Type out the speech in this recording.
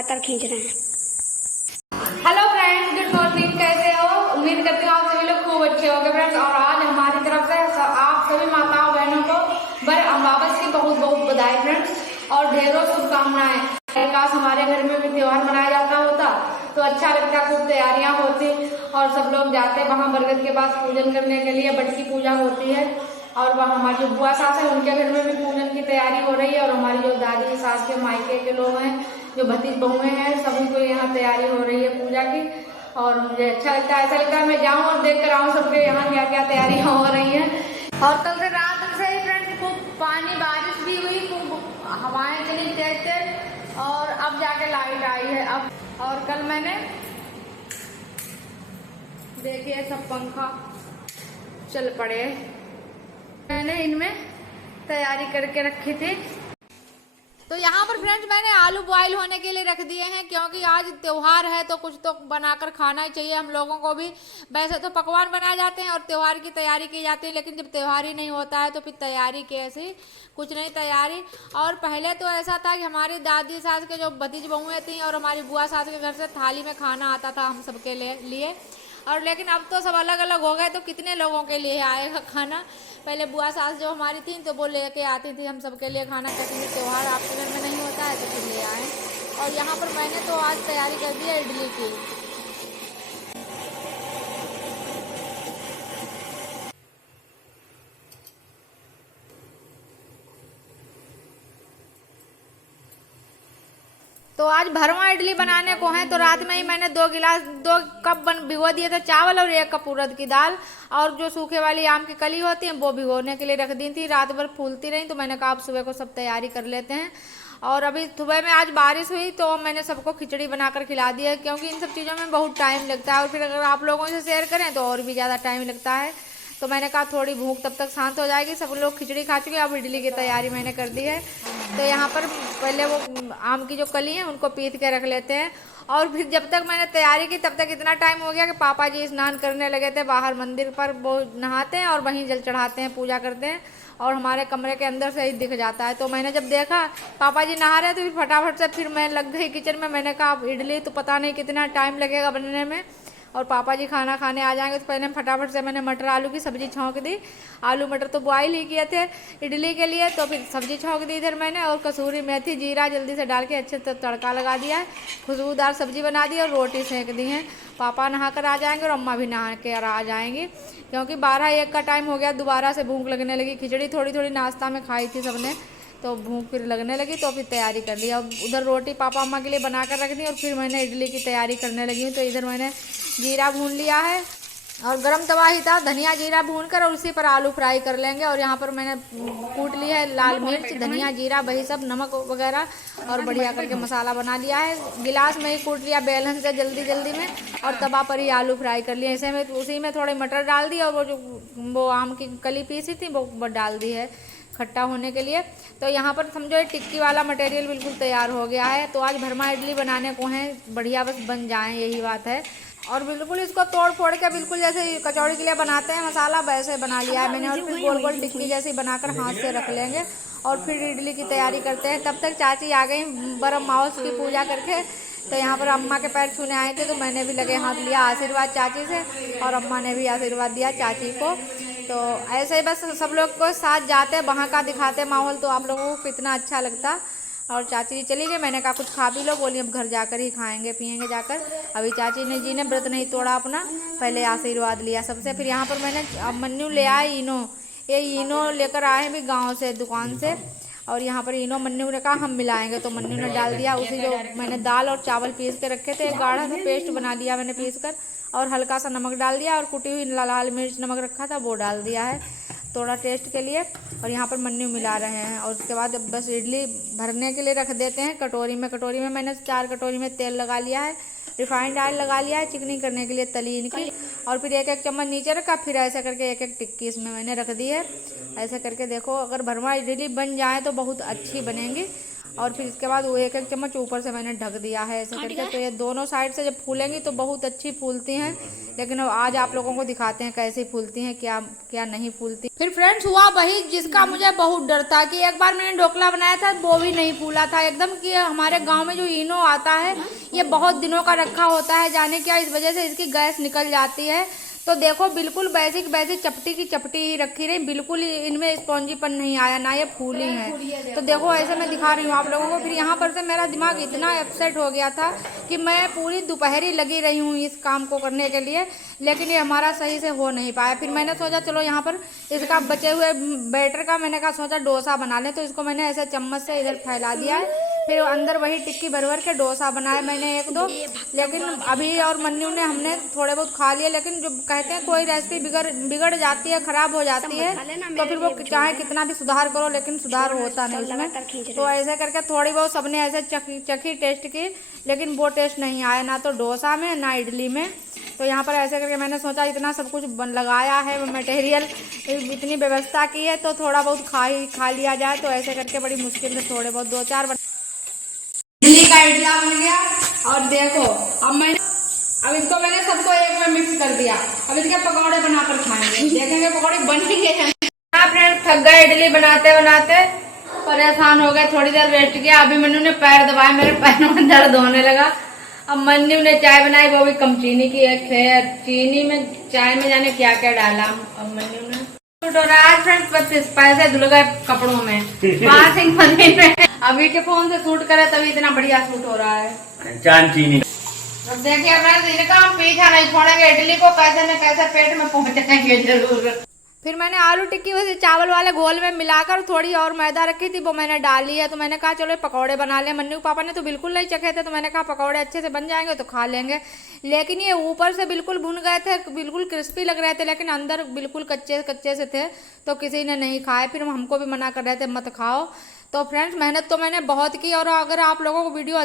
लगातार खींच रहे हैं। Hello friends, good morning. कैसे हो? उम्मीद करती हूँ आप सभी लोग खूब अच्छे होंगे फ्रेंड्स। और आज हमारी तरफ से आप सभी माताओं बहनों को बर अमावस की बहुत बहुत बधाई फ्रेंड्स और ढेरों शुभकामनाएं। काश हमारे घर में भी त्योहार मनाया जाता होता तो अच्छा लगता, खूब तैयारियां होती और सब लोग जाते वहाँ बरगद के पास पूजन करने के लिए। बट की पूजा होती है और वह हमारी जो बुआ सास है उनके घर में भी पूजन की तैयारी हो रही है। और हमारी जो दादी सास के मायके के लोग हैं, जो भतीज बहुएं हैं, सभी को यहाँ तैयारी हो रही है पूजा की। और मुझे अच्छा लगता है, ऐसा लगता है मैं जाऊँ और देख कर आऊँ सबके यहाँ क्या क्या तैयारियां हो रही हैं। और कल से रात से ही फ्रेंड्स खूब पानी बारिश भी हुई, खूब हवाएं चली तेज तेज और अब जाके लाइट आई है अब। और कल मैंने देखिए सब पंखा चल पड़े, मैंने इनमें तैयारी करके रखी थी। तो यहाँ पर फ्रेंड्स मैंने आलू बॉयल होने के लिए रख दिए हैं, क्योंकि आज त्योहार है तो कुछ तो बनाकर खाना ही चाहिए हम लोगों को भी। वैसे तो पकवान बनाए जाते हैं और त्योहार की तैयारी की जाती है, लेकिन जब त्योहार ही नहीं होता है तो फिर तैयारी कैसी, कुछ नहीं तैयारी। और पहले तो ऐसा था कि हमारी दादी सास के जो भतीज बहुएं थी और हमारी बुआ सास के घर से थाली में खाना आता था हम सबके लिए। और लेकिन अब तो सब अलग अलग हो गए, तो कितने लोगों के लिए आएगा खाना। पहले बुआ सास जो हमारी थी तो वो लेके आती थी हम सबके लिए खाना, कहती थी त्योहार आपके घर में नहीं होता है तो फिर ले आए। और यहाँ पर मैंने तो आज तैयारी कर दी है इडली की। तो आज भरवा इडली बनाने को है, तो रात में ही मैंने 2 कप भिगो दिए थे चावल और 1 कप उड़द की दाल। और जो सूखे वाली आम की कली होती है वो भिगोने के लिए रख दी थी, रात भर फूलती रही। तो मैंने कहा आप सुबह को सब तैयारी कर लेते हैं। और अभी सुबह में आज बारिश हुई तो मैंने सबको खिचड़ी बनाकर खिला दी है, क्योंकि इन सब चीज़ों में बहुत टाइम लगता है और फिर अगर आप लोगों से शेयर करें तो और भी ज़्यादा टाइम लगता है। तो मैंने कहा थोड़ी भूख तब तक शांत हो जाएगी, सब लोग खिचड़ी खा चुके, अब इडली की तैयारी मैंने कर दी है। तो यहाँ पर पहले वो आम की जो कली है उनको पीस के रख लेते हैं। और फिर जब तक मैंने तैयारी की तब तक इतना टाइम हो गया कि पापा जी स्नान करने लगे थे बाहर मंदिर पर, वो नहाते हैं और वहीं जल चढ़ाते हैं, पूजा करते हैं और हमारे कमरे के अंदर से ही दिख जाता है। तो मैंने जब देखा पापा जी नहा रहे तो फिर फटाफट से फिर मैं लग गई किचन में। मैंने कहा इडली तो पता नहीं कितना टाइम लगेगा बनने में और पापा जी खाना खाने आ जाएंगे, तो पहले फटाफट से मैंने मटर आलू की सब्जी छौंक दी। आलू मटर तो बॉयल ही किए थे इडली के लिए, तो फिर सब्जी छौंक दी इधर मैंने। और कसूरी मेथी जीरा जल्दी से डाल के अच्छे से तड़का लगा दिया है, खुशबूदार सब्जी बना दी और रोटी सेक दी है। पापा नहा कर आ जाएंगे और अम्मा भी नहा कर आ जाएंगी, क्योंकि 12-1 का टाइम हो गया, दोबारा से भूख लगने लगी। खिचड़ी थोड़ी थोड़ी नाश्ता में खाई थी सबने, तो भूख फिर लगने लगी, तो फिर तैयारी कर ली। अब उधर रोटी पापा अम्मा के लिए बना कर रख दी और फिर मैंने इडली की तैयारी करने लगी हूँ। तो इधर मैंने जीरा भून लिया है और गरम तवा ही था, धनिया जीरा भून कर और उसी पर आलू फ्राई कर लेंगे। और यहाँ पर मैंने कूट लिया है लाल मिर्च, धनिया जीरा, वही सब, नमक वगैरह और बढ़िया करके मसाला बना लिया है। गिलास में ही कूट लिया बेलन से जल्दी जल्दी में, और तवा पर ही आलू फ्राई कर लिए। ऐसे में उसी में थोड़े मटर डाल दिए और वो आम की कली पीसी थी वो डाल दी है खट्टा होने के लिए। तो यहाँ पर समझो टिक्की वाला मटेरियल बिल्कुल तैयार हो गया है। तो आज भरमा इडली बनाने को है, बढ़िया बस बन जाए यही बात है। और बिल्कुल इसको तोड़ फोड़ के बिल्कुल जैसे कचौड़ी के लिए बनाते हैं मसाला, वैसे बना लिया है मैंने। और फिर गोल गोल टिक्की जैसी बनाकर हाथ से रख लेंगे और फिर इडली की तैयारी करते हैं। तब तक चाची आ गई बरम माउस की पूजा करके। तो यहाँ पर अम्मा के पैर छूने आए थे, तो मैंने भी लगे हाथ लिया आशीर्वाद चाची से और अम्मा ने भी आशीर्वाद दिया चाची को। तो ऐसे ही बस सब लोग को साथ जाते वहाँ का दिखाते माहौल, तो आप लोगों को कितना अच्छा लगता। और चाची जी चली गई, मैंने कहा कुछ खा पी लो, बोली अब घर जाकर ही खाएंगे पियेंगे जाकर। अभी चाची ने जी ने व्रत नहीं तोड़ा अपना, पहले आशीर्वाद लिया सबसे। फिर यहाँ पर मैंने मन्नू ले आए इनो, ये इनो लेकर आए हैं भी गाँव से दुकान से। और यहाँ पर इनो मन्नू ने कहा हम मिलाएंगे, तो मन्नू ने डाल दिया। उसी जो मैंने दाल और चावल पीस के रखे थे, गाढ़ा सा पेस्ट बना दिया मैंने पीस कर, और हल्का सा नमक डाल दिया और कुटी हुई लाल मिर्च नमक रखा था वो डाल दिया है थोड़ा टेस्ट के लिए। और यहाँ पर मन्नू मिला रहे हैं और उसके बाद बस इडली भरने के लिए रख देते हैं कटोरी में। कटोरी में मैंने 4 कटोरी में तेल लगा लिया है, रिफाइंड ऑयल लगा लिया है चिकनी करने के लिए तली इनकी। और फिर 1-1 चम्मच नीचे रखा, फिर ऐसे करके 1-1 टिक्की इसमें मैंने रख दी है। ऐसे करके देखो, अगर भरमा इडली बन जाए तो बहुत अच्छी बनेंगी। और फिर इसके बाद वो एक एक चम्मच ऊपर से मैंने ढक दिया है ऐसे करके। तो ये दोनों साइड से जब फूलेंगी तो बहुत अच्छी फूलती हैं, लेकिन अब आज आप लोगों को दिखाते हैं कैसे फूलती हैं, क्या क्या नहीं फूलती। फिर फ्रेंड्स हुआ वही जिसका मुझे बहुत डर था कि एक बार मैंने ढोकला बनाया था वो भी नहीं फूला था एकदम, कि हमारे गाँव में जो इनो आता है ये बहुत दिनों का रखा होता है, जाने क्या इस वजह से इसकी गैस निकल जाती है। तो देखो बिल्कुल वैसी वैसी चपटी की चपटी ही रखी रही, बिल्कुल इनमें स्पॉन्जीपन नहीं आया, ना ये फूली है। तो देखो ऐसे मैं दिखा रही हूँ आप लोगों को। फिर यहाँ पर से मेरा दिमाग इतना अपसेट हो गया था कि मैं पूरी दोपहरी लगी रही हूँ इस काम को करने के लिए, लेकिन ये हमारा सही से हो नहीं पाया। फिर मैंने सोचा चलो यहाँ पर इसका बचे हुए बैटर का मैंने कहा सोचा डोसा बना लें, तो इसको मैंने ऐसे चम्मच से इधर फैला दिया है। फिर अंदर वही टिक्की भर भर के डोसा बनाया मैंने एक दो, लेकिन अभी और मन्नू ने हमने थोड़े बहुत खा लिए। लेकिन जो कहते हैं कोई रेसिपी बिगड़ जाती है, खराब हो जाती है, तो फिर वो चाहे कितना भी सुधार करो लेकिन सुधार होता नहीं उसमें। तो ऐसे करके थोड़ी बहुत सबने ऐसे चखी टेस्ट की, लेकिन वो टेस्ट नहीं आया ना तो डोसा में ना इडली में। तो यहाँ पर ऐसे करके मैंने सोचा इतना सब कुछ लगाया है मटेरियल, इतनी व्यवस्था की है तो थोड़ा बहुत खा लिया जाए। तो ऐसे करके बड़ी मुश्किल से थोड़े बहुत दो चार इडली का इडला बन गया। और देखो अब इसको मैंने सबको एक में मिक्स कर दिया। अब इसके पकौड़े बनाकर खाएंगे, देखेंगे पकौड़े बनेंगे। फ्रेंड्स थक गए इडली बनाते बनाते, परेशान हो गए, थोड़ी देर रेस्ट किया। अभी मन्नू ने पैर दबाए, मेरे पैरों में दर्द होने लगा। अब मन्नू ने चाय बनाई, वो भी कम चीनी की है। खैर चीनी में चाय में जाने क्या क्या डाला। अब मन्नू ने आज फ्रेंड्स पैसे धुल गए कपड़ों में 5 महीने। अभी के फोन से शूट करे तभी इतना बढ़िया शूट हो रहा है। चांद चीनी अब देखिए फ्रेंड्स इनका हम पीछा नहीं छोड़ेंगे, इडली को कैसे न कैसे पेट में पहुंचाएंगे जरूर। फिर मैंने आलू टिक्की वैसे चावल वाले घोल में मिलाकर थोड़ी और मैदा रखी थी वो मैंने डाली है। तो मैंने कहा चलो पकौड़े बना ले। मन्नू पापा ने तो बिल्कुल नहीं चखे थे, तो मैंने कहा पकौड़े अच्छे से बन जाएंगे तो खा लेंगे। लेकिन ये ऊपर से बिल्कुल भुन गए थे, बिल्कुल क्रिस्पी लग रहे थे, लेकिन अंदर बिल्कुल कच्चे कच्चे से थे, तो किसी ने नहीं खाए। फिर हमको भी मना कर रहे थे मत खाओ। तो फ्रेंड्स मेहनत तो मैंने बहुत की, और अगर आप लोगों को वीडियो